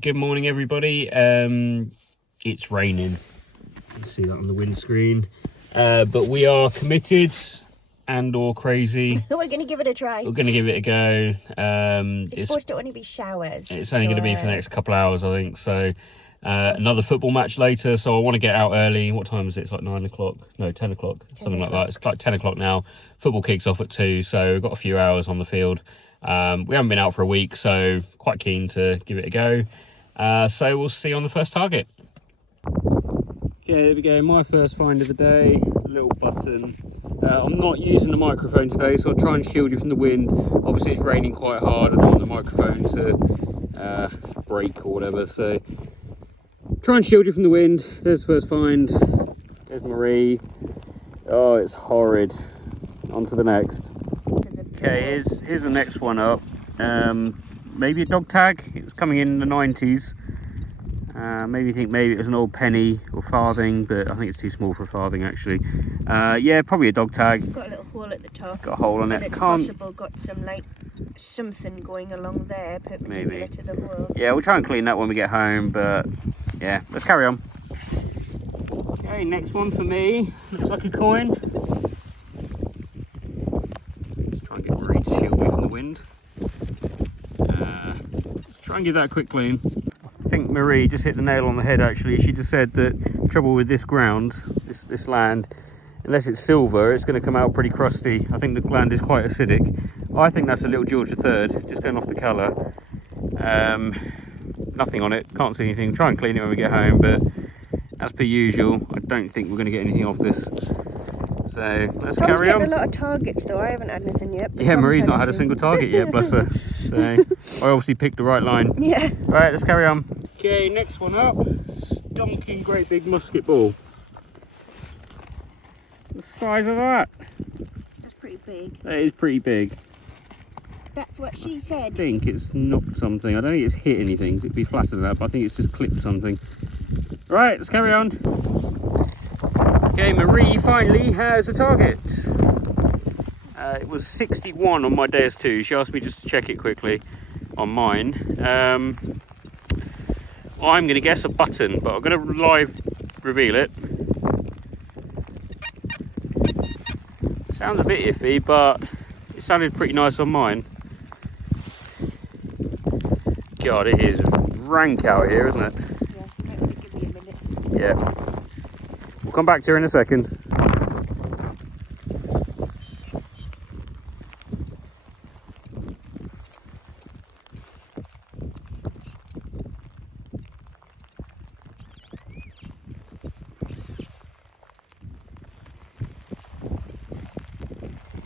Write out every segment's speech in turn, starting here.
Good morning, everybody. It's raining. You can see that on the windscreen. But we are committed and or crazy. We're going to give it a try. We're going to give it a go. It's supposed to only be showers. It's only going to be for the next couple of hours, I think. So another football match later. So I want to get out early. What time is it? It's like 9 o'clock. No, 10 o'clock. Something like that. It's like 10 o'clock now. Football kicks off at 2. So we've got a few hours on the field. We haven't been out for a week, so quite keen to give it a go. So we'll see you on the first target. Okay, there we go. My first find of the day. A little button. I'm not using the microphone today, so I'll try and shield you from the wind. Obviously, it's raining quite hard. I don't want the microphone to break or whatever. So try and shield you from the wind. There's the first find. There's Marie. Oh, it's horrid. On to the next. Okay, here's the next one up. Maybe a dog tag. It was coming in the 90s. Maybe it was an old penny or farthing, but I think it's too small for a farthing actually. Yeah, probably a dog tag. It's got a little hole at the top. It's got a hole on it. It's possible got some like something going along there perpendicular to the hole. Yeah, we'll try and clean that when we get home, but yeah, let's carry on. Okay, next one for me. Looks like a coin. Let's try and get Marie to shield me from the wind. Let's try and give that a quick clean. I think Marie just hit the nail on the head actually. She just said that trouble with this ground, this land, unless it's silver, it's going to come out pretty crusty. I think the land is quite acidic. I think that's a little George III, just going off the colour. Nothing on it, can't see anything. Try and clean it when we get home, but as per usual, I don't think we're going to get anything off this. So let's carry on. A lot of targets though. I haven't had anything yet. Yeah, Marie's not had a single target yet, bless her. So I obviously picked the right line. Yeah. Right, let's carry on. Okay, next one up. Stonking great big musket ball. The size of that. That's pretty big. That is pretty big. That's what she said. I think it's knocked something. I don't think it's hit anything. It'd be flatter than that, but I think it's just clipped something. Right, let's carry on. Okay, Marie finally has a target. It was 61 on my Deus 2. She asked me just to check it quickly on mine. I'm going to guess a button, but I'm going to live reveal it. Sounds a bit iffy, but it sounded pretty nice on mine. God, it is rank out here, isn't it? Yeah, give me a minute. Yeah. We'll come back to her in a second.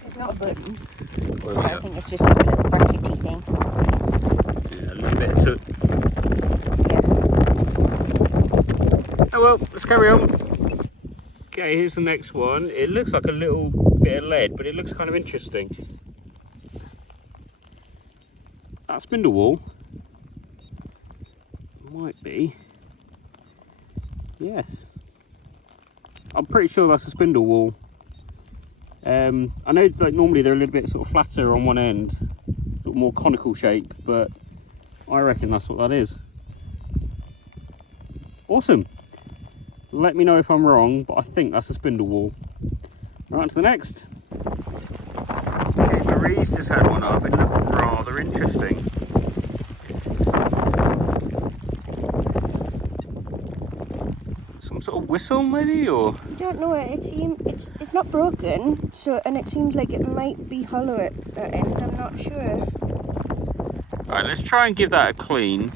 It's not a button. I think it's just like a little brackety thing. Yeah, a little bit of toot. Yeah. Oh well, let's carry on. Okay, here's the next one. It looks like a little bit of lead, but it looks kind of interesting. That spindle wall might be. Yes. I'm pretty sure that's a spindle wall. I know like normally they're a little bit sort of flatter on one end, a bit more conical shape, but I reckon that's what that is. Awesome. Let me know if I'm wrong, but I think that's a spindle wall. Right, on to the next. Okay, Marie's just had one up. It looks rather interesting. Some sort of whistle, maybe, or? I don't know. It's not broken, so and it seems like it might be hollow at that end. I'm not sure. Right, let's try and give that a clean.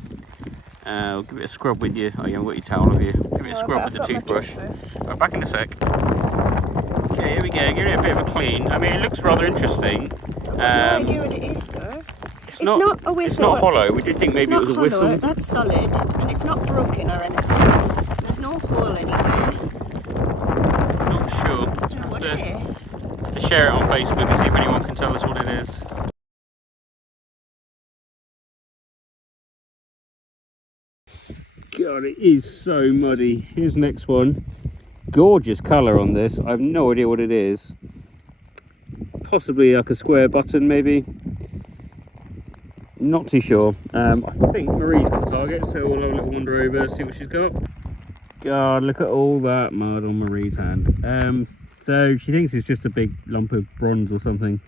We'll give it a scrub with you. Oh, you haven't got your towel, have you? Give it a scrub with the toothbrush. Right, back in a sec. Okay, here we go. Give it a bit of a clean. I mean, it looks rather interesting. I have no idea what it is, though. It's not a whistle. It's not hollow. We did think maybe it was a whistle. Hollow, that's solid, and it's not broken or anything. There's no hole anywhere. Not sure. I don't know what it is. Have to share it on Facebook and see if anyone can tell us what it is. God, it is so muddy. Here's the next one. Gorgeous colour on this. I have no idea what it is. Possibly like a square button, maybe. Not too sure. I think Marie's got the target, so we'll have a little wander over, see what she's got. God, look at all that mud on Marie's hand. So she thinks it's just a big lump of bronze or something.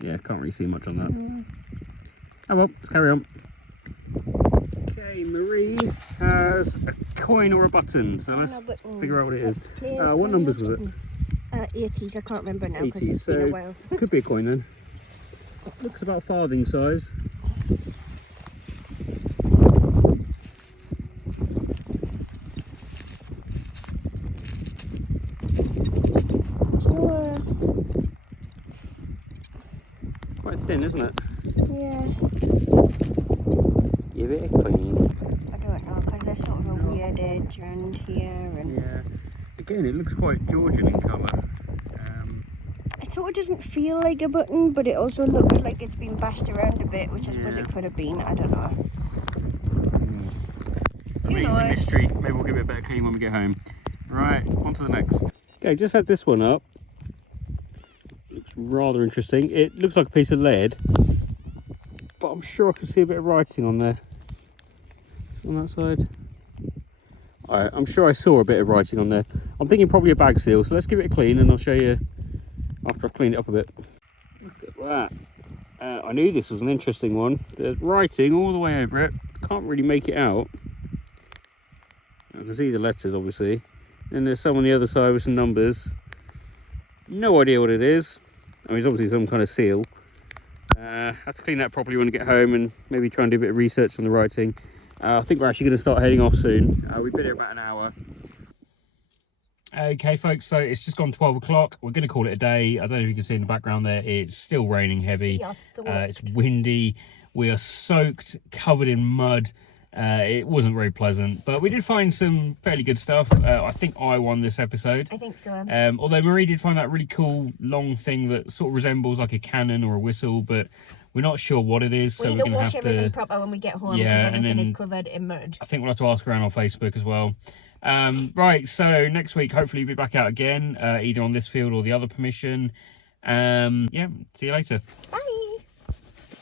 Yeah, can't really see much on that. Oh well, let's carry on. Okay, Marie has a coin or a button, so let's figure out what it is. What numbers was it? 80s, I can't remember now because 80s, it's been a while. Could be a coin then. Looks about farthing size. Quite thin, isn't it? Yeah. Give it a clean. I don't know, because there's sort of a weird edge around here. And yeah. Again, it looks quite Georgian in colour. It sort of doesn't feel like a button, but it also looks like it's been bashed around a bit, which I suppose it could have been. I don't know. It's a mystery. Maybe we'll give it a better clean when we get home. Right, on to the next. Okay, just had this one up. Looks rather interesting. It looks like a piece of lead, but I'm sure I can see a bit of writing on there. On that side. Alright, I'm sure I saw a bit of writing on there. I'm thinking probably a bag seal, so let's give it a clean and I'll show you after I've cleaned it up a bit. Look at that. I knew this was an interesting one. There's writing all the way over it. Can't really make it out. I can see the letters, obviously. And there's some on the other side with some numbers. No idea what it is. I mean, it's obviously some kind of seal. Have to clean that properly when I get home and maybe try and do a bit of research on the writing. I think we're actually going to start heading off soon. We've been here about an hour. Okay, folks, so it's just gone 12 o'clock. We're going to call it a day. I don't know if you can see in the background there. It's still raining heavy. Yeah, it's windy. We are soaked, covered in mud. It wasn't very pleasant, but we did find some fairly good stuff. I think I won this episode. I think so. Although Marie did find that really cool long thing that sort of resembles like a cannon or a whistle, but we're not sure what it is. We so need we're to going to wash have everything to proper when we get home, yeah, because everything is covered in mud. I think we'll have to ask around on Facebook as well. Right, so next week hopefully we'll be back out again, either on this field or the other permission. Yeah, see you later. Bye.